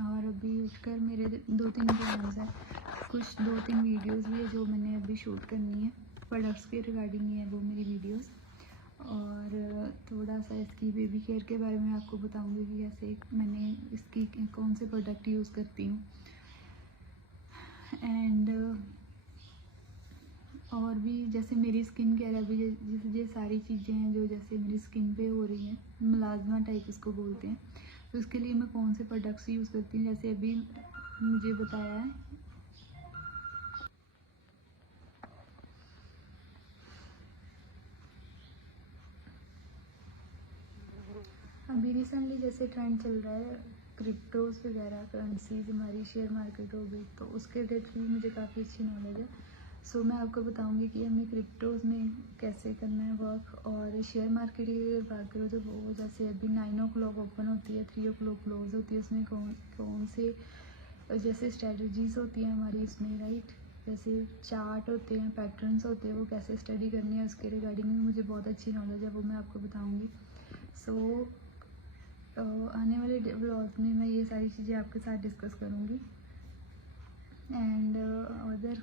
और अभी उठकर मेरे 2-3 प्लान्स हैं, कुछ 2-3 वीडियोस भी है जो मैंने अभी शूट करनी है। प्रोडक्ट्स के रिगार्डिंग ही है वो मेरी वीडियोस। और थोड़ा सा इसकी बेबी केयर के बारे में आपको बताऊंगी कि कैसे मैंने इसकी कौन से प्रोडक्ट यूज़ करती हूँ। एंड और भी जैसे मेरी स्किन केयर अभी ये सारी चीज़ें हैं जो जैसे मेरी स्किन पे हो रही हैं, मुलाजमा टाइप इसको बोलते हैं। तो इसके लिए मैं कौन से प्रोडक्ट्स यूज़ करती हूँ, जैसे अभी मुझे बताया है अभी रिसेंटली जैसे ट्रेंड चल रहा है क्रिप्टोज वगैरह, करेंसीज, हमारी शेयर मार्केट हो गई, तो उसके रिलेटेड भी मुझे काफ़ी अच्छी नॉलेज है। सो मैं आपको बताऊंगी कि हमें क्रिप्टोज़ में कैसे करना है वर्क। और शेयर मार्केट की अगर बात करूँ तो वो जैसे अभी 9 o'clock ओपन होती है, 3 o'clock क्लोज होती है, उसमें कौन से जैसे स्ट्रेटजीज होती हैं हमारी इसमें, राइट। जैसे चार्ट होते हैं, पैटर्न्स होते हैं, वो कैसे स्टडी करनी है उसके रिगार्डिंग में मुझे बहुत अच्छी नॉलेज है, वो मैं आपको बताऊँगी। सो आने वाले व्लॉग में मैं ये सारी चीज़ें आपके साथ डिस्कस करूँगी। एंड अदर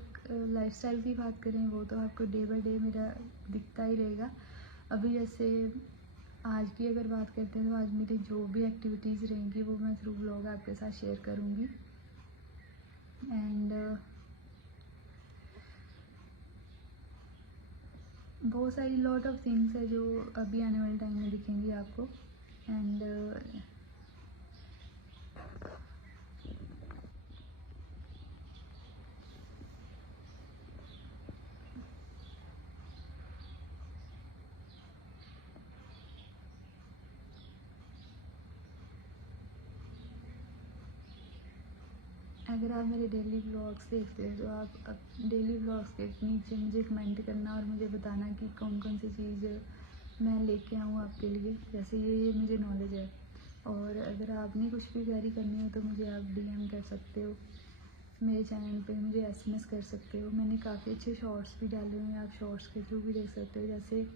लाइफस्टाइल की बात करें वो तो आपको डे बाय डे मेरा दिखता ही रहेगा। अभी जैसे आज की अगर बात करते हैं तो आज मेरी जो भी एक्टिविटीज़ रहेंगी वो मैं थ्रू व्लॉग आपके साथ शेयर करूँगी। एंड बहुत सारी लॉट ऑफ थिंग्स है जो अभी आने वाले टाइम में दिखेंगी आपको। एंड अगर आप मेरे डेली व्लॉग्स देखते हैं तो आप डेली व्लॉग्स के नीचे मुझे कमेंट करना और मुझे बताना कि कौन कौन सी चीज़ मैं लेके आऊँ आपके लिए। जैसे ये मुझे नॉलेज है। और अगर आपने कुछ भी क्वेरी करनी हो तो मुझे आप डीएम कर सकते हो मेरे चैनल पे, मुझे एसएमएस कर सकते हो। मैंने काफ़ी अच्छे शॉर्ट्स भी डाले हुए हैं, आप शॉर्ट्स के थ्रू भी देख सकते हो। जैसे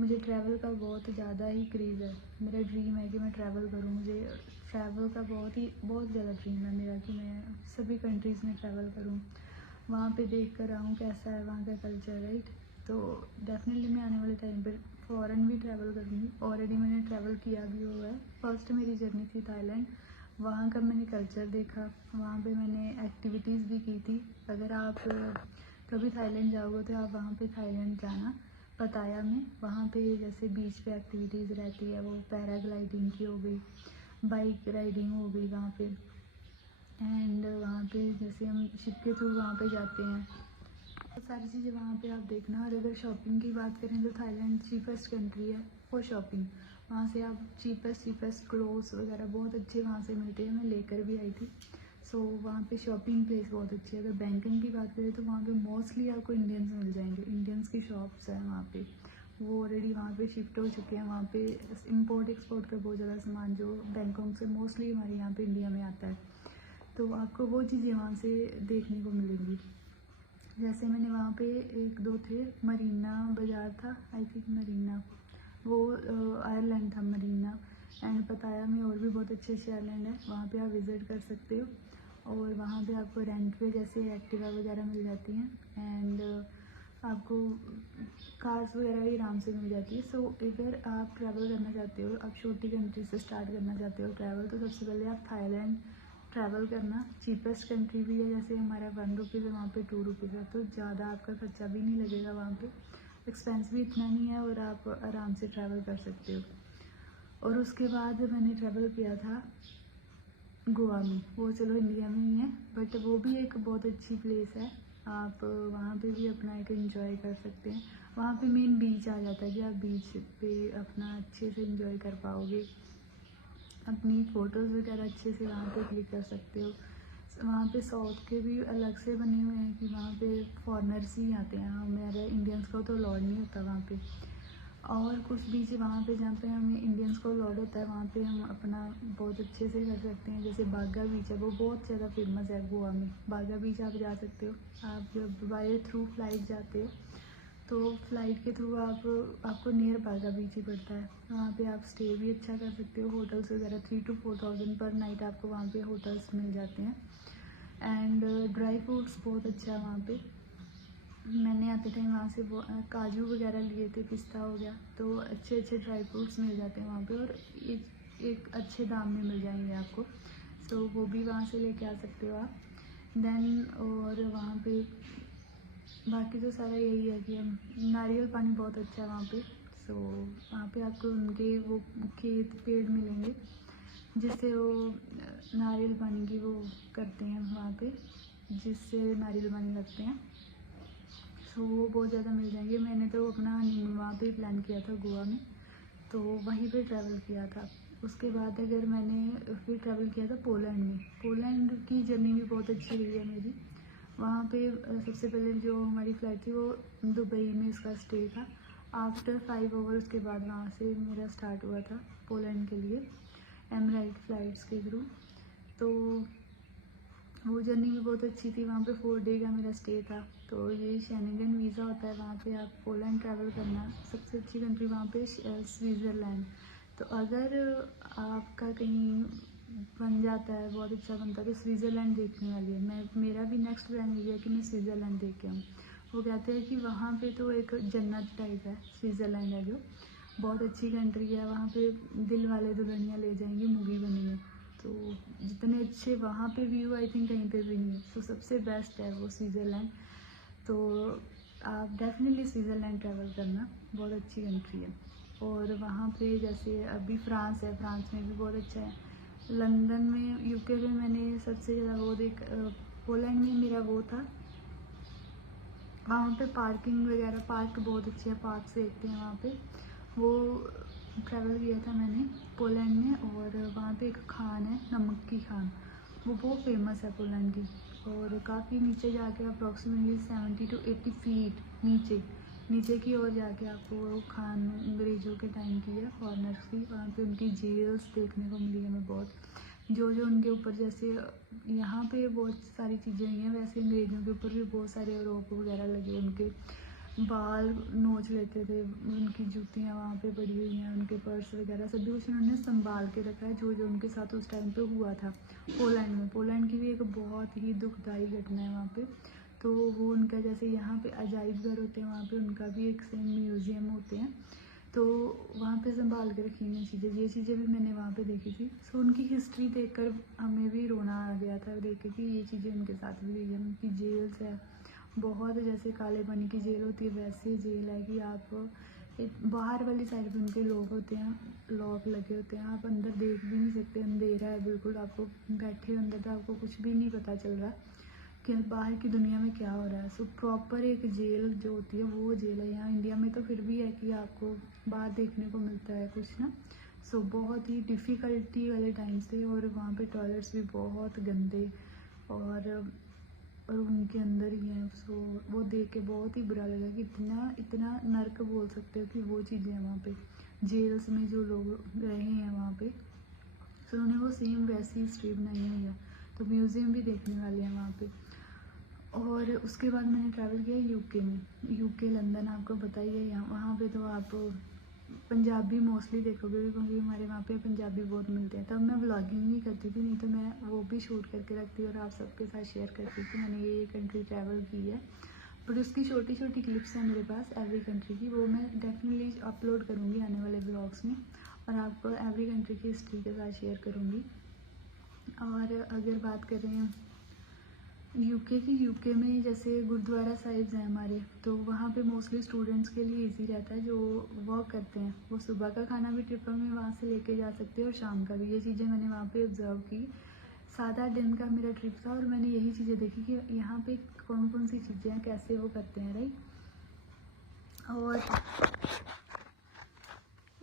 मुझे ट्रैवल का बहुत ज़्यादा ही क्रेज़ है, मेरा ड्रीम है कि मैं ट्रैवल करूँ। मुझे ट्रैवल का बहुत ज़्यादा ड्रीम है मेरा कि मैं सभी कंट्रीज़ में ट्रैवल करूँ, वहाँ पे देख कर आऊँ कैसा है वहाँ का कल्चर, राइट। तो डेफिनेटली मैं आने वाले टाइम पर फ़ॉरेन भी ट्रैवल करूँगी। ऑलरेडी मैंने ट्रैवल किया भी हुआ है। फर्स्ट मेरी जर्नी थी थाईलैंड, वहाँ का मैंने कल्चर देखा, वहाँ पे मैंने एक्टिविटीज़ भी की थी। अगर आप कभी थाईलैंड जाओगे तो आप वहाँ पे थाईलैंड जाना, पताया में। वहाँ पे जैसे बीच पे एक्टिविटीज़ रहती है, वो पैराग्लाइडिंग की हो गई, बाइक राइडिंग हो गई वहाँ पे। एंड वहाँ पे जैसे हम शिप के थ्रू वहाँ पे जाते हैं, बहुत सारी चीज़ें वहाँ पे आप देखना। और अगर शॉपिंग की बात करें तो थाईलैंड चीपेस्ट कंट्री है फॉर शॉपिंग। वहाँ से आप चीपेस्ट क्लोथ्स वगैरह बहुत अच्छे वहाँ से मिलते हैं, मैं लेकर भी आई थी। सो वहाँ पे शॉपिंग प्लेस बहुत अच्छी है। अगर बैंकिंग की बात करें तो वहाँ पे मोस्टली आपको इंडियंस मिल जाएंगे, इंडियंस की शॉप्स हैं वहाँ पे, वो ऑलरेडी वहाँ पे शिफ्ट हो चुके हैं। वहाँ पे इम्पोर्ट एक्सपोर्ट का बहुत ज़्यादा सामान जो बैंकॉक से मोस्टली हमारे यहाँ पे इंडिया में आता है, तो आपको वो चीज़ें वहाँ से देखने को मिलेंगी। जैसे मैंने वहाँ पे 1-2 थे, मरीना बाज़ार था, आई थिंक मरीना, वो आयरलैंड था मरीना। एंड पताया में और भी बहुत अच्छे अच्छे आइलैंड है, वहाँ पे आप विज़िट कर सकते हो। और वहाँ पे आपको रेंट पे जैसे एक्टिवा वगैरह मिल जाती हैं। एंड आपको कार्स वगैरह भी आराम से मिल जाती है। सो अगर आप ट्रैवल करना चाहते हो, आप छोटी कंट्री से स्टार्ट करना चाहते हो ट्रैवल, तो सबसे पहले आप थाईलैंड ट्रैवल करना। चीपेस्ट कंट्री भी है, जैसे हमारा 1 रुपीज़ है, वहाँ पे 2 रुपीज़ है, तो ज़्यादा आपका खर्चा भी नहीं लगेगा वहाँ पे, एक्सपेंस भी इतना नहीं है और आप आराम से ट्रैवल कर सकते हो। और उसके बाद मैंने ट्रैवल किया था गोवा में, वो चलो इंडिया में ही है, बट वो भी एक बहुत अच्छी प्लेस है। आप वहाँ पे भी अपना एक एंजॉय कर सकते हैं। वहाँ पे मेन बीच आ जाता है कि आप बीच पे अपना अच्छे से एंजॉय कर पाओगे, अपनी फ़ोटोज़ वगैरह अच्छे से वहाँ पे क्लिक कर सकते हो। वहाँ पे साउथ के भी अलग से बने हुए हैं कि वहाँ पे फॉरेनर्स ही आते हैं, हमारे इंडियंस का तो अलाउड नहीं होता वहाँ पे। और कुछ बीच वहाँ पे जहाँ पे हमें इंडियंस को अलाउड होता है, वहाँ पे हम अपना बहुत अच्छे से कर सकते हैं। जैसे बागा बीच है, वो बहुत ज़्यादा फेमस है गोवा में। बागा बीच आप जा सकते हो, आप जब बाय थ्रू फ्लाइट जाते हो तो फ़्लाइट के थ्रू आपको नियर बागा बीच ही पड़ता है, वहाँ पे आप स्टे भी अच्छा कर सकते हो। होटल्स वगैरह 3 to 4,000 पर नाइट आपको वहाँ पे होटल्स मिल जाते हैं। एंड ड्राई फ्रूट्स बहुत अच्छा है वहाँ पे। मैंने आते टाइम वहाँ से वो काजू वगैरह लिए थे, पिस्ता हो गया, तो अच्छे अच्छे ड्राई फ्रूट्स मिल जाते हैं वहाँ पे, और एक अच्छे दाम में मिल जाएंगे आपको। सो वो भी वहाँ से लेके आ सकते हो आप। देन और वहाँ पे बाकी तो सारा यही है कि हम नारियल पानी बहुत अच्छा है वहाँ पे। सो वहाँ पे आपको उनके वो खेत पेड़ मिलेंगे जिससे वो नारियल पानी की वो करते हैं वहाँ पे, जिससे नारियल पानी लगते हैं। सो वो बहुत ज़्यादा मिल जाएंगे। मैंने तो अपना हनीमून वहाँ पे प्लान किया था गोवा में, तो वहीं पे ट्रैवल किया था। उसके बाद अगर मैंने फिर ट्रैवल किया था पोलैंड में। पोलैंड की जर्नी भी बहुत अच्छी रही है मेरी। वहाँ पे सबसे पहले जो हमारी फ़्लाइट थी वो दुबई में इसका स्टे था। आफ्टर 5 आवर्स के बाद वहाँ से मेरा स्टार्ट हुआ था पोलैंड के लिए एमराइट फ़्लाइट्स के थ्रू। तो वो जर्नी भी बहुत अच्छी थी। वहाँ पे 4 डे का मेरा स्टे था। तो ये शेंगन वीज़ा होता है वहाँ पे आप पोलैंड ट्रैवल करना। सबसे अच्छी कंट्री वहाँ पे स्विट्ज़रलैंड। तो अगर आपका कहीं बन जाता है, बहुत अच्छा बनता है, तो स्विट्ज़रलैंड देखने वाली है। मेरा भी नेक्स्ट प्लान ये है कि मैं स्विट्ज़रलैंड देख के आऊँ। वो कहते हैं कि वहाँ पे तो एक जन्नत टाइप है स्विट्ज़रलैंड है, जो बहुत अच्छी कंट्री है। वहाँ पे दिल वाले दुल्हनिया ले जाएंगे मूवी बनी है। तो जितने अच्छे वहाँ पे व्यू आई थिंक कहीं पे भी नहीं है। तो सबसे बेस्ट है वो स्विट्ज़रलैंड। तो आप डेफिनेटली स्विट्ज़रलैंड ट्रैवल करना, बहुत अच्छी कंट्री है। और वहाँ पे जैसे अभी फ्रांस है, फ्रांस में भी बहुत अच्छा है। लंदन में, यूके में मैंने सबसे ज़्यादा वो पोलैंड में मेरा वो था, वहाँ पे पार्किंग वगैरह, पार्क बहुत अच्छे हैं, पार्क से देखते हैं वहाँ पे। वो ट्रैवल किया था मैंने पोलैंड में। और वहाँ पे एक खान है, नमक की खान, वो बहुत फेमस है पोलैंड की। और काफ़ी नीचे जाके अप्रॉक्सीमेटली 70 to 80 फीट नीचे की ओर जाके आपको वो खान अंग्रेज़ों के टाइम की है, फॉरनर्स की। वहाँ पे उनकी जेल्स देखने को मिली हमें बहुत, जो उनके ऊपर, जैसे यहाँ पे बहुत सारी चीज़ें हुई हैं, वैसे अंग्रेज़ों के ऊपर भी बहुत सारे रोप वगैरह लगे। उनके बाल नोच लेते थे, उनकी जूतियाँ वहाँ पे पड़ी हुई हैं, उनके पर्स वगैरह सभी कुछ उन्होंने संभाल के रखा है, जो उनके साथ उस टाइम पे हुआ था पोलैंड में। पोलैंड की भी एक बहुत ही दुखदाई घटना है वहाँ पे। तो वो उनका, जैसे यहाँ पे अजायब घर होते हैं, वहाँ पे उनका भी एक सेम म्यूज़ियम होते हैं। तो वहाँ पे संभाल के रखी हुई चीज़ें, ये चीज़ें भी मैंने वहाँ पे देखी थी। सो उनकी हिस्ट्री देखकर हमें भी रोना आ गया था देख के कि ये चीज़ें उनके साथ भी हुई है। उनकी जेल्स है बहुत, जैसे काले पानी की जेल होती है वैसे जेल है कि आप बाहर वाली साइड पे उनके लोग होते हैं, लॉक लगे होते हैं, आप अंदर देख भी नहीं सकते, अंधेरा है बिल्कुल, आपको बैठे हो अंदर तो आपको कुछ भी नहीं पता चल रहा कि बाहर की दुनिया में क्या हो रहा है। सो प्रॉपर एक जेल जो होती है वो जेल है। यहाँ इंडिया में तो फिर भी है कि आपको बाहर देखने को मिलता है कुछ ना। सो बहुत ही डिफ़िकल्टी वाले टाइम से। और वहाँ पे टॉयलेट्स भी बहुत गंदे और उनके अंदर ही हैं। सो वो देख के बहुत ही बुरा लगा कि इतना नर्क बोल सकते हो कि वो चीज़ें हैं वहाँ पे जेल्स में जो लोग रहे हैं वहाँ पे। सो उन्होंने वो सेम वैसी हिस्ट्री बनाई हुई है। तो म्यूज़ियम भी देखने वाले हैं वहाँ पे। और उसके बाद मैंने ट्रैवल किया यूके में। यूके लंदन आपको पता ही है। यहाँ वहाँ पे तो आप पंजाबी मोस्टली देखोगे क्योंकि हमारे वहाँ पे पंजाबी बहुत मिलते हैं। तब मैं व्लॉगिंग नहीं करती थी, नहीं तो मैं वो भी शूट करके रखती और आप सबके साथ शेयर करती थी मैंने ये कंट्री ट्रैवल की है। बट उसकी छोटी छोटी क्लिप्स हैं मेरे पास एवरी कंट्री की, वो मैं डेफिनेटली अपलोड करूँगी आने वाले ब्लॉग्स में और आपको एवरी कंट्री की हिस्ट्री के साथ शेयर करूँगी। और अगर बात करें यूके की, यूके में जैसे गुरुद्वारा साहिब्स हैं हमारे, तो वहाँ पे मोस्टली स्टूडेंट्स के लिए इजी रहता है। जो वर्क करते हैं वो सुबह का खाना भी ट्रिप में वहाँ से लेके जा सकते हैं और शाम का भी। ये चीज़ें मैंने वहाँ पे ऑब्जर्व की। 7-8 दिन का मेरा ट्रिप था और मैंने यही चीज़ें देखी कि यहाँ पे कौन कौन सी चीज़ें हैं, कैसे वो करते हैं, राइट। और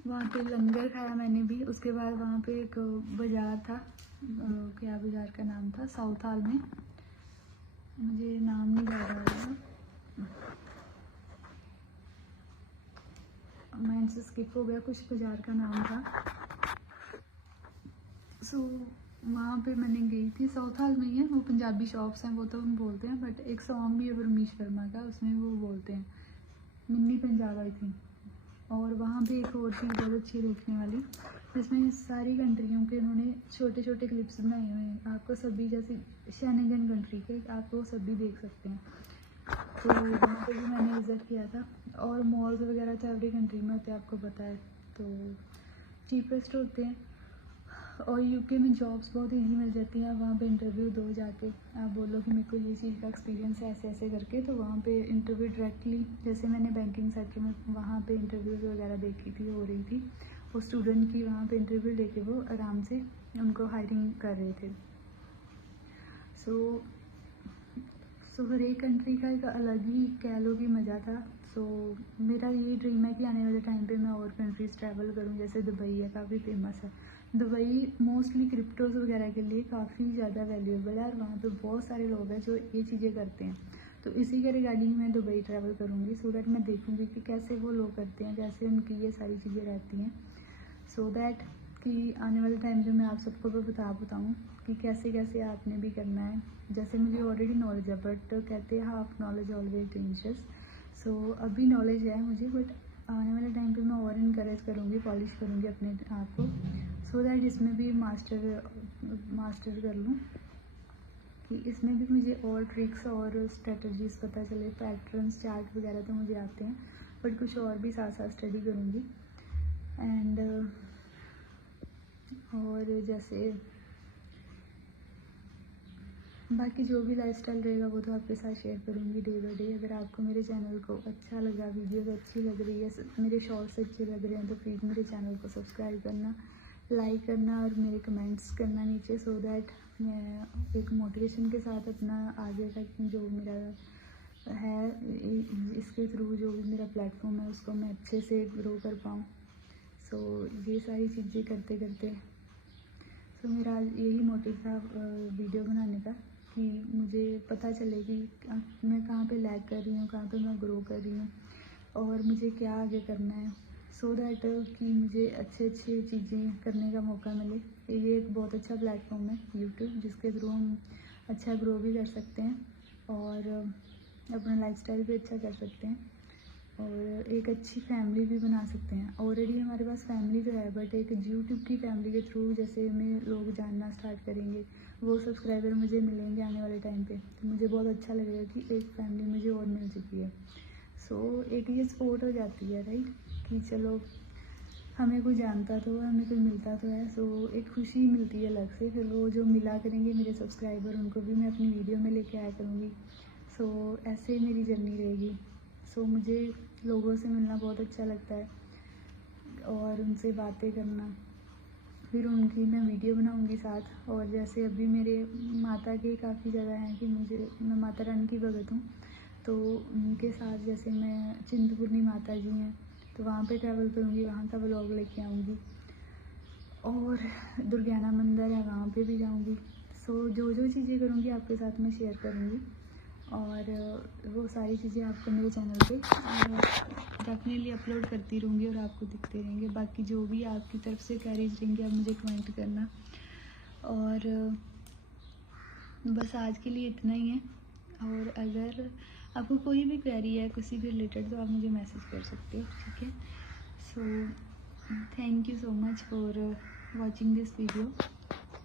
वहाँ पे लंगर खाया मैंने भी। उसके बाद वहाँ पे एक बाज़ार था, क्या बाज़ार का नाम था, साउथ हॉल में, मुझे नाम नहीं याद आ रहा, माइंड से स्किप हो गया, कुछ बाज़ार का नाम था। सो वहाँ पे मैंने गई थी, साउथ हॉल में ही है, वो पंजाबी शॉप्स हैं वो तो हम बोलते हैं। बट एक सॉन्ग भी है परमीश वर्मा का, उसमें वो बोलते हैं मिनी पंजाब आई थी। और वहाँ पे एक और चीज़ बहुत अच्छी देखने वाली, जिसमें सारी कंट्रियों के उन्होंने छोटे छोटे क्लिप्स बनाए हुए हैं। आपको सभी जैसे शेनेगन कंट्री के आपको सभी देख सकते हैं। तो वहाँ पे भी मैंने विज़िट किया था। और मॉल्स वगैरह तो एवरी कंट्री में होते हैं, आपको पता है, तो चीपेस्ट होते हैं। और यूके में जॉब्स बहुत इजी मिल जाती हैं। आप वहाँ पे इंटरव्यू दो जाके, आप बोलो कि मेरे को ये चीज़ का एक्सपीरियंस है ऐसे ऐसे करके, तो वहाँ पे इंटरव्यू डायरेक्टली, जैसे मैंने बैंकिंग सेक्टर में वहाँ पे इंटरव्यूज़ वगैरह देखी थी, हो रही थी, वो स्टूडेंट की वहाँ पे इंटरव्यू लेके वो आराम से उनको हायरिंग कर रहे थे। सो हर एक कंट्री का एक अलग ही कह लो कि मज़ा था। सो मेरा यही ड्रीम है कि आने वाले टाइम पे मैं और कंट्रीज़ ट्रैवल करूँ। जैसे दुबई है, काफ़ी फेमस है दुबई, मोस्टली क्रिप्टोज़ वगैरह के लिए काफ़ी ज़्यादा वैल्यूएबल है, और वहाँ पे बहुत सारे लोग हैं जो ये चीज़ें करते हैं। तो इसी के रिगार्डिंग मैं दुबई ट्रैवल करूँगी, सो दैट मैं देखूँगी कि कैसे वो लोग करते हैं, कैसे उनकी ये सारी चीज़ें रहती हैं, सो दैट कि आने वाले टाइम पे मैं आप सबको भी बताऊँ कि कैसे कैसे आपने भी करना है। जैसे मुझे ऑलरेडी नॉलेज है, बट कहते हैं हाफ नॉलेज ऑलवेज डेंजरस। सो अभी नॉलेज है मुझे, बट आने वाले टाइम पे मैं और इनकरेज करूँगी, पॉलिश करूँगी अपने आप को, सो दैट इसमें भी मास्टर कर लूँ, कि इसमें भी मुझे और ट्रिक्स और स्ट्रेटजीज पता चले। पैटर्न्स चार्ट वगैरह तो मुझे आते हैं, बट कुछ और भी साथ साथ स्टडी करूँगी। एंड और जैसे बाकी जो भी लाइफस्टाइल रहेगा वो तो आपके साथ शेयर करूँगी डे बाई डे। अगर आपको मेरे चैनल को अच्छा लगा, वीडियोस अच्छी लग रही है, मेरे शॉर्ट्स अच्छे लग रहे हैं, तो प्लीज़ मेरे चैनल को सब्सक्राइब करना, लाइक करना और मेरे कमेंट्स करना नीचे, सो दैट मैं एक मोटिवेशन के साथ अपना आगे तक जो मेरा है इसके थ्रू जो भी मेरा प्लेटफॉर्म है उसको मैं अच्छे से ग्रो कर पाऊँ। सो ये सारी चीज़ें करते करते तो मेरा यही मोटिव था वीडियो बनाने का, कि मुझे पता चले कि मैं कहाँ पे लैग कर रही हूँ, कहाँ पे मैं ग्रो कर रही हूँ, और मुझे क्या आगे करना है, सो दैट कि मुझे अच्छे अच्छे चीज़ें करने का मौका मिले। ये एक बहुत अच्छा प्लेटफॉर्म है यूट्यूब, जिसके थ्रू हम अच्छा ग्रो भी कर सकते हैं और अपना लाइफस्टाइल भी अच्छा कर सकते हैं, और एक अच्छी फैमिली भी बना सकते हैं। ऑलरेडी हमारे पास फैमिली तो है, बट एक यूट्यूब की फैमिली के थ्रू जैसे हमें लोग जानना स्टार्ट करेंगे, वो सब्सक्राइबर मुझे मिलेंगे आने वाले टाइम पे, तो मुझे बहुत अच्छा लगेगा कि एक फैमिली मुझे और मिल चुकी है। सो एक ये सपोर्ट हो जाती है, राइट, कि चलो हमें कोई जानता तो है, हमें कोई मिलता तो है, सो एक खुशी मिलती है अलग से। फिर वो जो मिला करेंगे मेरे सब्सक्राइबर, उनको भी मैं अपनी वीडियो में लेके आया करूँगी। सो ऐसे ही मेरी जर्नी रहेगी। सो मुझे लोगों से मिलना बहुत अच्छा लगता है और उनसे बातें करना, फिर उनकी मैं वीडियो बनाऊंगी साथ। और जैसे अभी मेरे माता के काफ़ी जगह हैं कि मैं माता रानी की भगत हूँ, तो उनके साथ जैसे मैं चिंतपूर्णी माता जी हैं, तो वहाँ पे ट्रैवल करूँगी, वहाँ का व्लॉग लेके आऊँगी। और दुर्गाना मंदिर है, वहाँ पे भी जाऊँगी। सो जो जो चीज़ें करूँगी आपके साथ मैं शेयर करूँगी, और वो सारी चीज़ें आपको मेरे चैनल पे डेफिनेटली अपलोड करती रहूँगी और आपको दिखते रहेंगे। बाकी जो भी आपकी तरफ से क्वेरीज रहेंगे आप मुझे कमेंट करना। और बस आज के लिए इतना ही है, और अगर आपको कोई भी क्वेरी है किसी भी रिलेटेड तो आप मुझे मैसेज कर सकते हो, ठीक है। So thank you so much for watching this video.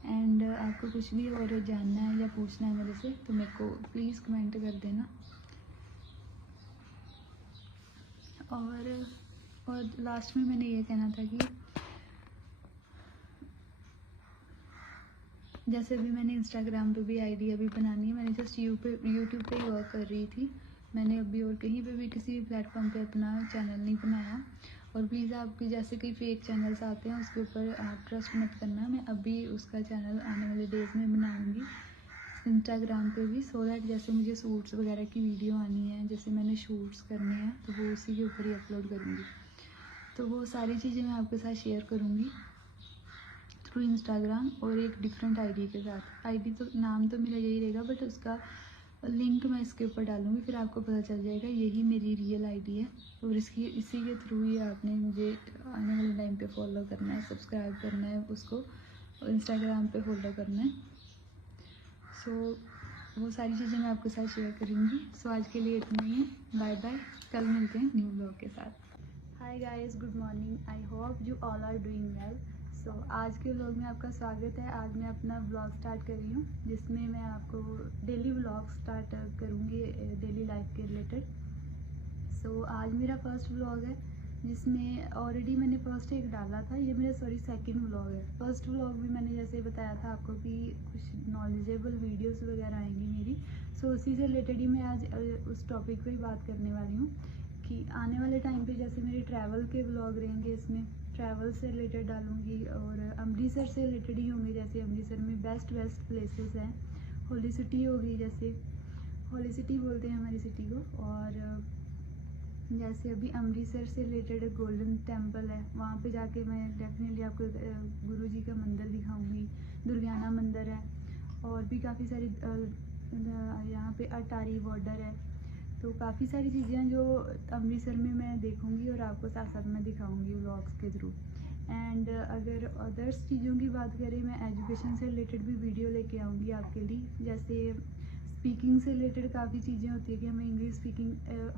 And आपको कुछ भी और जानना है या पूछना है मेरे से तो मेरे को प्लीज़ कमेंट कर देना। और लास्ट में मैंने ये कहना था कि जैसे अभी मैंने इंस्टाग्राम पे भी आईडी अभी बनानी है, मैंने जस्ट यूट्यूब पे ही वर्क कर रही थी, मैंने अभी और कहीं पे भी किसी भी प्लेटफॉर्म पे अपना चैनल नहीं बनाया। और प्लीज़ आपके जैसे कई फेक चैनल्स आते हैं उसके ऊपर आप ट्रस्ट मत करना, मैं अभी उसका चैनल आने वाले डेज़ में बनाऊँगी इंस्टाग्राम पे भी, सो दैट जैसे मुझे सूट्स वगैरह की वीडियो आनी है, जैसे मैंने शूट्स करने हैं तो वो उसी के ऊपर ही अपलोड करूँगी। तो वो सारी चीज़ें मैं आपके साथ शेयर करूँगी थ्रू इंस्टाग्राम और एक डिफरेंट आईडी के साथ। आईडी तो नाम तो मेरा यही रहेगा, बट उसका लिंक मैं इसके ऊपर डालूँगी, फिर आपको पता चल जाएगा यही मेरी रियल आईडी है, और इसी के थ्रू ही आपने मुझे आने वाले टाइम पे फॉलो करना है, सब्सक्राइब करना है उसको, और इंस्टाग्राम पे फॉलो करना है। सो वो सारी चीज़ें मैं आपके साथ शेयर करूँगी। सो आज के लिए इतना ही है, बाय बाय, कल मिलते हैं न्यू ब्लॉग के साथ। Hi guys, good morning, I hope you all are doing well. So आज के व्लॉग में आपका स्वागत है। आज मैं अपना व्लॉग स्टार्ट कर रही हूँ जिसमें मैं आपको डेली व्लॉग स्टार्ट करूँगी डेली लाइफ के रिलेटेड। सो आज मेरा फर्स्ट व्लॉग है जिसमें ऑलरेडी मैंने फर्स्ट एक डाला था, ये मेरा सेकंड व्लॉग है। फर्स्ट व्लॉग भी मैंने जैसे बताया था आपको कि कुछ नॉलेजेबल वीडियोस वगैरह आएंगी मेरी। सो उसी से रिलेटेड ही मैं आज उस टॉपिक पे ही बात करने वाली हूँ कि आने वाले टाइम पे जैसे मेरे ट्रैवल के व्लॉग रहेंगे, इसमें ट्रैवल से रिलेटेड डालूँगी और अमृतसर से रिलेटेड ही होंगे। जैसे अमृतसर में बेस्ट प्लेसेस हैं, होली सिटी होगी, जैसे होली सिटी बोलते हैं हमारी सिटी को। और जैसे अभी अमृतसर से रिलेटेड गोल्डन टेम्पल है, वहाँ पे जाके मैं डेफिनेटली आपको गुरु जी का मंदिर दिखाऊंगी। दुर्गाना मंदिर है और भी काफ़ी सारी यहाँ पे अटारी बॉर्डर है। तो काफ़ी सारी चीज़ें हैं जो अमृतसर में मैं देखूंगी और आपको साथ साथ में दिखाऊंगी व्लॉग्स के थ्रू। एंड अगर अदर्स चीज़ों की बात करें, मैं एजुकेशन से रिलेटेड भी वीडियो लेके आऊँगी आपके लिए। जैसे स्पीकिंग से रिलेटेड काफ़ी चीज़ें होती है कि हमें इंग्लिश स्पीकिंग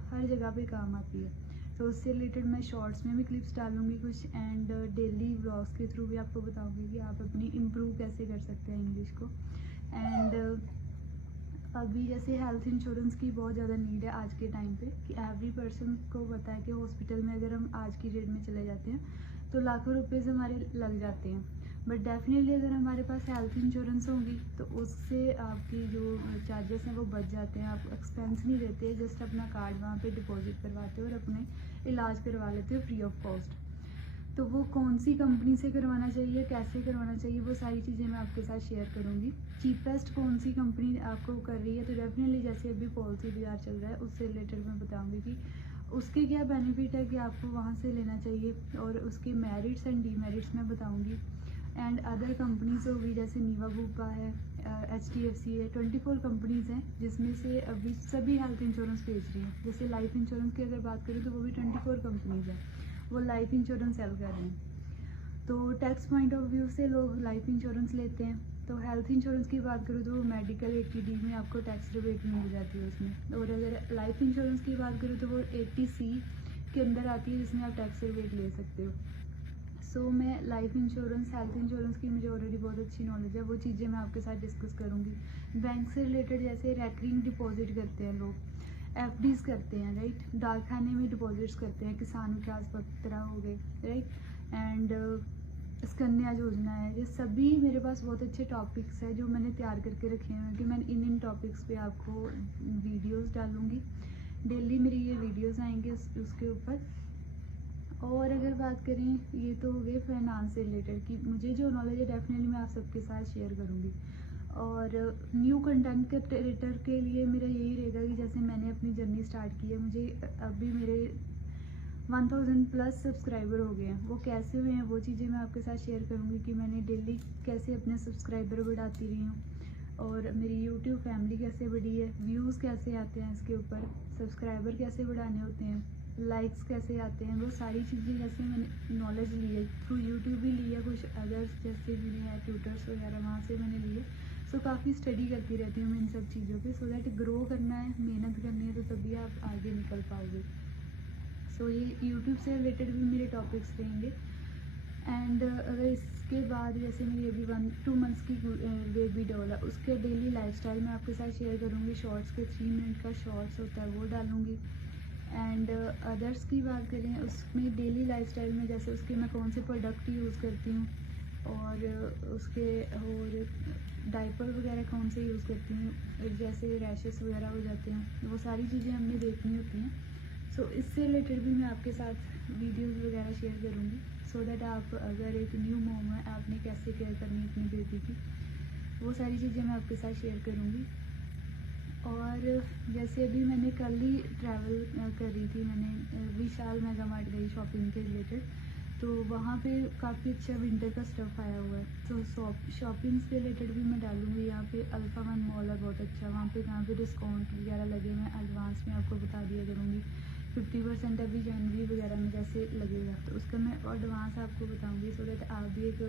हर जगह पे काम आती है, तो उससे रिलेटेड मैं शॉर्ट्स में भी क्लिप्स डालूंगी कुछ, एंड डेली व्लॉग्स के थ्रू भी आपको बताऊंगी कि आप अपनी इम्प्रूव कैसे कर सकते हैं इंग्लिश को। एंड अभी जैसे हेल्थ इंश्योरेंस की बहुत ज़्यादा नीड है आज के टाइम पे, कि एवरी पर्सन को पता है कि हॉस्पिटल में अगर हम आज की डेट में चले जाते हैं तो लाखों रुपए हमारे लग जाते हैं। बट डेफिनेटली अगर हमारे पास हेल्थ इंश्योरेंस होगी तो उससे आपकी जो चार्जेस हैं वो बच जाते हैं। आप एक्सपेंस नहीं देते, जस्ट अपना कार्ड वहाँ पे डिपॉजिट करवाते हो और अपने इलाज करवा लेते हो फ्री ऑफ कॉस्ट। तो वो कौन सी कंपनी से करवाना चाहिए, कैसे करवाना चाहिए, वो सारी चीज़ें मैं आपके साथ शेयर करूँगी। चीपेस्ट कौन सी कंपनी आपको कर रही है, तो डेफिनेटली जैसे अभी पॉलिसी बाजार चल रहा है उससे रिलेटेड मैं बताऊँगी कि उसके क्या बेनिफिट है कि आपको वहाँ से लेना चाहिए, और उसके मेरिट्स एंड डीमेरिट्स मैं बताऊँगी। एंड अदर कंपनीज होगी जैसे नीवा बुपा है, HDFC है, 24 कंपनीज हैं जिसमें से अभी सभी हेल्थ इंश्योरेंस बेच रही हैं। जैसे लाइफ इंश्योरेंस की अगर बात करें तो वो भी 24 कंपनीज हैं, वो लाइफ इंश्योरेंस सेल कर रहे हैं। तो टैक्स पॉइंट ऑफ व्यू से लोग लाइफ इंश्योरेंस लेते हैं। तो हेल्थ इंश्योरेंस की बात करूँ तो वो मेडिकल 80D में आपको टैक्स रिबेट मिल जाती है उसमें, और अगर लाइफ इंश्योरेंस की बात करूँ तो वो 80C के अंदर आती है जिसमें आप टैक्स रिबेट ले सकते हो। सो मैं लाइफ इंश्योरेंस, हेल्थ इंश्योरेंस की मुझे ऑलरेडी बहुत अच्छी नॉलेज है, वो चीज़ें मैं आपके साथ डिस्कस करूँगी। बैंक से रिलेटेड जैसे रैकरिंग डिपॉजिट करते हैं लोग, FDs करते हैं, राइट, डाक खाने में डिपॉजिट्स करते हैं, किसान विकास पत्र हो गए, राइट, एंड कन्या योजना है। ये सभी मेरे पास बहुत अच्छे टॉपिक्स हैं जो मैंने तैयार करके रखे हैं कि मैं इन टॉपिक्स पे आपको वीडियोस डालूँगी। डेली मेरी ये वीडियोस आएंगे उसके ऊपर। और अगर बात करें, ये तो हो गए फाइनेंस से रिलेटेड कि मुझे जो नॉलेज है डेफिनेटली मैं आप सबके साथ शेयर करूँगी। और न्यू कंटेंट क्रिएटर के लिए मेरा यही रहेगा कि जैसे मैंने अपनी जर्नी स्टार्ट की है, मुझे अभी मेरे 1000 प्लस सब्सक्राइबर हो गए हैं। वो कैसे हुए हैं वो चीज़ें मैं आपके साथ शेयर करूँगी कि मैंने डेली कैसे अपने सब्सक्राइबर बढ़ाती रही हूँ, और मेरी यूट्यूब फैमिली कैसे बढ़ी है, व्यूज़ कैसे आते हैं इसके ऊपर, सब्सक्राइबर कैसे बढ़ाने होते हैं, लाइक्स कैसे आते हैं, वो सारी चीज़ें जैसे मैंने नॉलेज ली है थ्रू यूट्यूब भी ली है, कुछ अदर्स जैसे मेरे हैं ट्यूटर्स वगैरह वहाँ से मैंने लिए। सो काफ़ी स्टडी करती रहती हूँ मैं इन सब चीज़ों पे, सो दैट ग्रो करना है, मेहनत करनी है, तो तभी आप आगे निकल पाओगे। सो ये यूट्यूब से रिलेटेड भी मेरे टॉपिक्स रहेंगे। एंड अगर इसके बाद जैसे मेरी अभी 1-2 मंथ्स की बेबी डॉल है, उसके डेली लाइफस्टाइल मैं आपके साथ शेयर करूँगी। शॉर्ट्स के 3 मिनट का शॉर्ट्स होता है वो डालूँगी। एंड अदर्स की बात करें, उसमें डेली लाइफस्टाइल में जैसे उसके मैं कौन से प्रोडक्ट यूज़ करती हूँ, और उसके और डायपर वगैरह कौन से यूज़ करती हूँ, जैसे रैशेस वगैरह हो जाते हैं, वो सारी चीज़ें हमने देखनी होती हैं। सो इससे रिलेटेड भी मैं आपके साथ वीडियोस वगैरह शेयर करूँगी, सो दैट आप अगर एक न्यू मॉम है, आपने कैसे केयर करनी है अपनी बेबी की, वो सारी चीज़ें मैं आपके साथ शेयर करूँगी। और जैसे अभी मैंने कल ही ट्रैवल कर रही थी, मैंने विशाल मेगा मार्ट गई शॉपिंग के रिलेटेड, तो वहाँ पे काफ़ी अच्छा विंटर का स्टफ़ आया हुआ है। तो शॉपिंग से रिलेटेड भी मैं डालूँगी। यहाँ पे अल्फ़ा वन मॉल है बहुत अच्छा, वहाँ पे डिस्काउंट वगैरह लगे, मैं एडवांस में आपको बता दिया करूँगी। 50% अभी जनवरी वगैरह में जैसे लगेगा, तो उसका मैं एडवांस आपको बताऊँगी, सो दैट आप भी एक,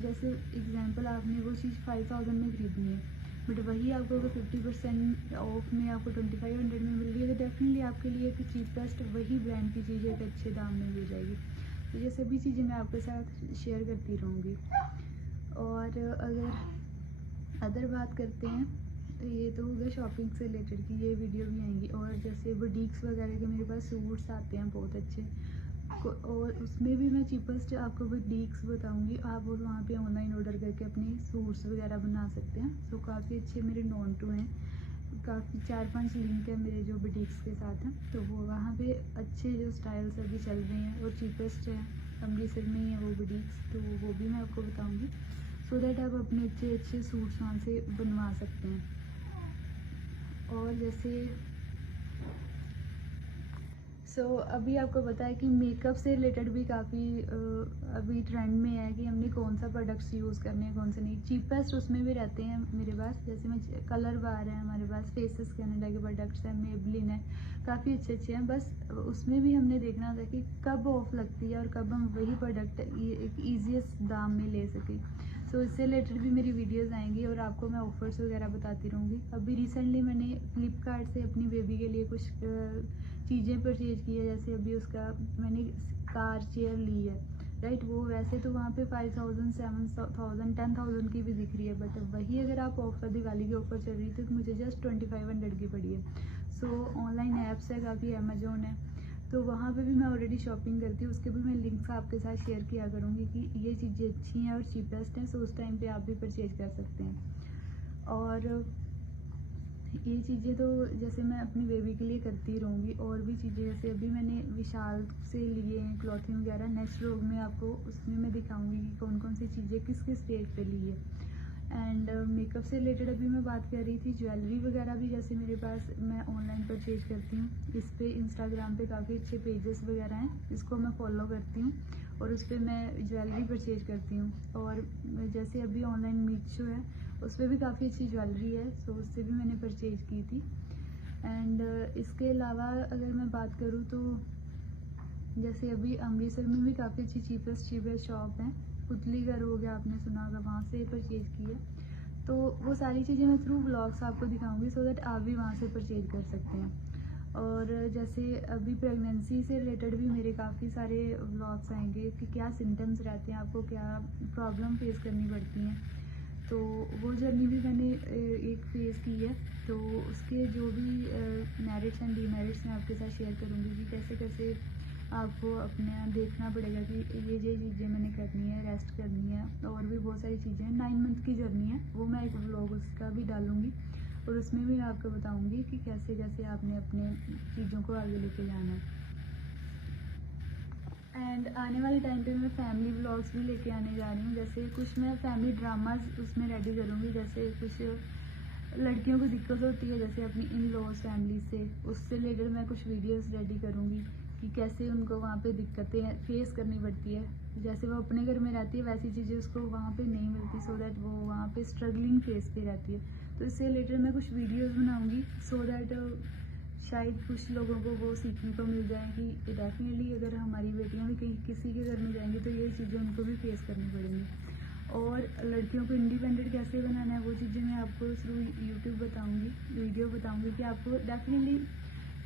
जैसे एग्जांपल आपने वो चीज़ 5000 में खरीदनी है, बट वही आपको अगर 50% ऑफ में आपको 2500 में मिल रही है तो डेफिनेटली आपके लिए एक चीपेस्ट वही ब्रांड की चीज़ एक अच्छे दाम में मिल जाएगी। तो ये सभी चीज़ें मैं आपके साथ शेयर करती रहूँगी। और अगर अदर बात करते हैं तो ये तो हो गया शॉपिंग से रिलेटेड की, ये वीडियो भी आएंगी। और जैसे बुटीक्स वगैरह के मेरे पास सूट्स आते हैं बहुत अच्छे, और उसमें भी मैं चीपेस्ट आपको बुटीक्स बताऊंगी। आप वहाँ पे ऑनलाइन ऑर्डर करके अपनी सूट्स वगैरह बना सकते हैं। सो काफ़ी अच्छे मेरे नॉन टू हैं, काफ़ी 4-5 लिंक है मेरे जो बुटीक्स के साथ हैं। तो वो वहाँ पे अच्छे जो स्टाइल्स अभी चल रहे हैं और चीपेस्ट है, अमृतसर में ही है वो बुटीक्स, तो वो भी मैं आपको बताऊँगी सो दैट आप अपने अच्छे अच्छे सूट्स वहाँ से बनवा सकते हैं। और जैसे अभी आपको पता है कि मेकअप से रिलेटेड भी काफ़ी अभी ट्रेंड में है कि हमने कौन सा प्रोडक्ट्स यूज़ करने हैं कौन से नहीं। चीपेस्ट उसमें भी रहते हैं मेरे पास, जैसे मैं कलर बार है हमारे पास, फेसेस कैनेडा के प्रोडक्ट्स हैं, मेबलिन है, काफ़ी अच्छे अच्छे हैं। बस उसमें भी हमने देखना होता है कि कब ऑफ लगती है और कब हम वही प्रोडक्ट एक ईजीएस्ट दाम में ले सकें। सो इससे रिलेटेड भी मेरी वीडियोस आएंगी और आपको मैं ऑफर्स वगैरह बताती रहूँगी। अभी रिसेंटली मैंने फ्लिपकार्ट से अपनी बेबी के लिए कुछ चीज़ें परचेज की है। जैसे अभी उसका मैंने कार चेयर ली है, राइट। वो वैसे तो वहाँ पे 5000 7000 10,000 की भी दिख रही है, बट वही अगर आप ऑफर दिवाली की ऑफर चल रही थी तो मुझे जस्ट 2500 की पड़ी है। सो ऑनलाइन ऐप्स है काफ़ी, अमेजोन है, तो वहाँ पे भी मैं ऑलरेडी शॉपिंग करती हूँ। उसके भी मैं लिंक्स आपके साथ शेयर किया करूँगी कि ये चीज़ें अच्छी हैं और चीपेस्ट हैं। सो उस टाइम पे आप भी परचेज कर सकते हैं। और ये चीज़ें तो जैसे मैं अपनी बेबी के लिए करती रहूँगी। और भी चीज़ें जैसे अभी मैंने विशाल से लिए हैं क्लॉथिंग वगैरह, नेक्स्ट व्लॉग में आपको उसमें मैं दिखाऊंगी कि कौन कौन सी चीज़ें किस किस स्टेज पे ली है। एंड मेकअप से रिलेटेड अभी मैं बात कर रही थी, ज्वेलरी वगैरह भी जैसे मेरे पास मैं ऑनलाइन परचेज करती हूँ। इस पर इंस्टाग्राम पे काफ़ी अच्छे पेजेस वगैरह हैं, इसको मैं फॉलो करती हूँ और उस पर मैं ज्वेलरी परचेज करती हूँ। और जैसे अभी ऑनलाइन मीशो है, उस पर भी काफ़ी अच्छी ज्वेलरी है, सो उससे भी मैंने परचेज की थी। एंड इसके अलावा अगर मैं बात करूँ तो जैसे अभी अमृतसर में भी काफ़ी अच्छी चीपेस्ट शॉप है, पुतली घर हो गया, आपने सुना होगा, वहाँ से परचेज की है। तो वो सारी चीज़ें मैं थ्रू व्लॉग्स आपको दिखाऊंगी सो दैट आप भी वहाँ से परचेज कर सकते हैं। और जैसे अभी प्रेगनेंसी से रिलेटेड भी मेरे काफ़ी सारे व्लॉग्स आएंगे कि क्या सिम्टम्स रहते हैं, आपको क्या प्रॉब्लम फेस करनी पड़ती हैं। तो वो जर्नी भी मैंने एक फेस की है, तो उसके जो भी मेरिट्स एंड डीमेरिट्स मैं आपके साथ शेयर करूँगी कि कैसे कैसे आपको अपने देखना पड़ेगा कि ये चीज़ें मैंने करनी है, रेस्ट करनी है, और भी बहुत सारी चीज़ें हैं। 9 मंथ की जर्नी है, वो मैं एक व्लॉग उसका भी डालूँगी और उसमें भी मैं आपको बताऊँगी कि कैसे कैसे आपने अपने चीज़ों को आगे लेके जाना है। एंड आने वाले टाइम पे मैं फैमिली व्लॉग्स भी लेके आने जा रही हूँ। जैसे कुछ मैं फैमिली ड्रामाज उसमें रेडी करूँगी, जैसे कुछ लड़कियों को दिक्कत होती है जैसे अपनी इन लॉज फैमिली से, उससे रिलेटेड मैं कुछ वीडियोस रेडी करूँगी कि कैसे उनको वहाँ पे दिक्कतें फेस करनी पड़ती है। जैसे वो अपने घर में रहती है वैसी चीज़ें उसको वहाँ पे नहीं मिलती, सो दैट वो वहाँ पे स्ट्रगलिंग फेस पे रहती है। तो इससे रिलेटेड मैं कुछ वीडियोज़ बनाऊँगी सो दैट शायद कुछ लोगों को वो सीखने को मिल जाए कि डेफिनेटली अगर हमारी बेटियां भी कहीं किसी के घर में जाएंगी तो ये चीज़ें उनको भी फेस करनी पड़ेंगी। और लड़कियों को इंडिपेंडेंट कैसे बनाना है वो चीज़ें मैं आपको थ्रू यूट्यूब बताऊंगी, वीडियो बताऊंगी कि आपको डेफिनेटली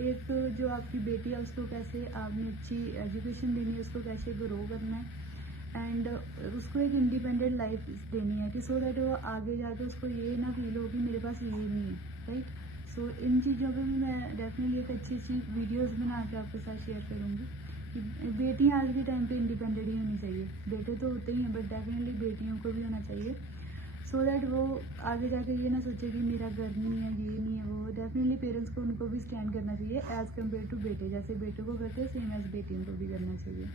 एक जो आपकी बेटी है उसको कैसे आपने अच्छी एजुकेशन देनी है, उसको कैसे ग्रो करना है एंड उसको एक इंडिपेंडेंट लाइफ देनी है कि सो दैट वो आगे जाके उसको ये ना फील हो कि मेरे पास ये नहीं है, राइट। सो इन चीज़ों पे भी मैं डेफिनेटली एक अच्छी अच्छी वीडियोस बना के आपके साथ शेयर करूँगी कि बेटियाँ आज के टाइम पे इंडिपेंडेंट ही होनी चाहिए। बेटे तो होते ही हैं बट डेफिनेटली बेटियों को भी होना चाहिए सो दैट वो आगे जाके ये ना सोचे कि मेरा घर नहीं है, ये नहीं है, वो डेफिनेटली पेरेंट्स को उनको भी स्टैंड करना चाहिए एज़ कम्पेयर टू बेटे। जैसे बेटों को करते हैं सेम एज बेटियों को भी करना चाहिए।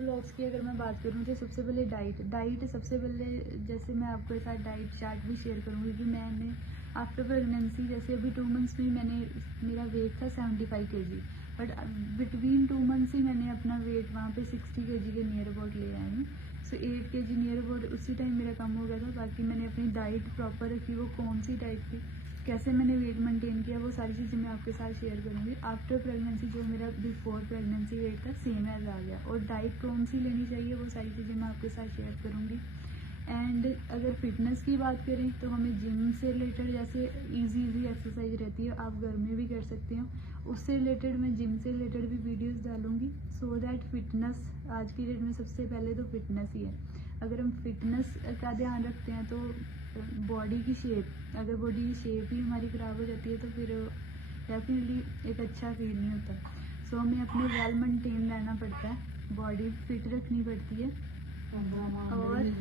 व्लॉग्स की अगर मैं बात करूँ तो सबसे पहले डाइट सबसे पहले जैसे मैं आपके साथ डाइट चार्ट भी शेयर करूँगी कि मैंने आफ्टर प्रेगनेंसी जैसे अभी 2 मंथ्स में मेरा वेट था 75 kg, बट बिटवीन 2 मंथ्स ही मैंने अपना वेट वहाँ पे 60 kg के नियर अबाउट ले आई हूँ। सो 8 kg नियर अबाउट उसी टाइम मेरा कम हो गया था। बाकी मैंने अपनी डाइट प्रॉपर रखी, वो कौन सी डाइट थी, कैसे मैंने वेट मेंटेन किया, वो सारी चीज़ें मैं आपके साथ शेयर करूँगी। आफ्टर प्रेगनेंसी जो मेरा बिफोर प्रेगनेंसी वेट था सेम एज आ गया, और डाइट कौन सी लेनी चाहिए वो सारी चीज़ें मैं आपके साथ शेयर करूँगी। एंड अगर फिटनेस की बात करें तो हमें जिम से रिलेटेड जैसे इजी एक्सरसाइज रहती है, आप घर में भी कर सकते हो, उससे रिलेटेड मैं जिम से रिलेटेड भी वीडियोस डालूंगी, सो दैट फिटनेस आज की डेट में सबसे पहले तो फिटनेस ही है। अगर हम फिटनेस का ध्यान रखते हैं तो बॉडी की शेप, अगर बॉडी की शेप ही हमारी ख़राब हो जाती है तो फिर डेफिनेटली एक अच्छा फील नहीं होता। सो हमें अपने वेल मेंटेन रहना पड़ता है, बॉडी फिट रखनी पड़ती है। और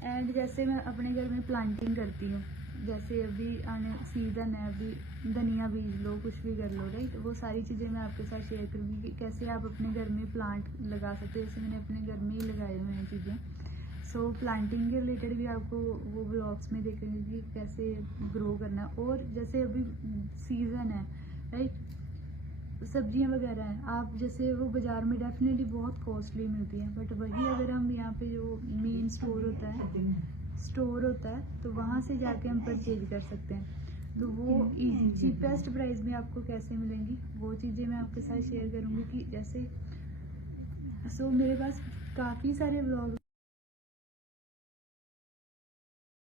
एंड जैसे मैं अपने घर में प्लांटिंग करती हूँ, जैसे अभी आने सीज़न है, अभी धनिया बीज लो, कुछ भी कर लो, राइट, वो सारी चीज़ें मैं आपके साथ शेयर करूँगी कि कैसे आप अपने घर में प्लांट लगा सकते हो। जैसे मैंने अपने घर में ही लगाए हुए हैं चीज़ें। सो प्लांटिंग के रिलेटेड भी आपको वो ब्लॉग्स में देखेंगे कि कैसे ग्रो करना है। और जैसे अभी सीज़न है, राइट, सब्जियां वगैरह हैं, आप जैसे वो बाज़ार में डेफिनेटली बहुत कॉस्टली मिलती हैं, बट वही अगर हम यहाँ पे जो मेन स्टोर होता है तो वहाँ से जाके हम परचेज कर सकते हैं। तो वो चीपेस्ट प्राइस में आपको कैसे मिलेंगी वो चीज़ें मैं आपके साथ शेयर करूँगी कि जैसे मेरे पास काफ़ी सारे व्लॉग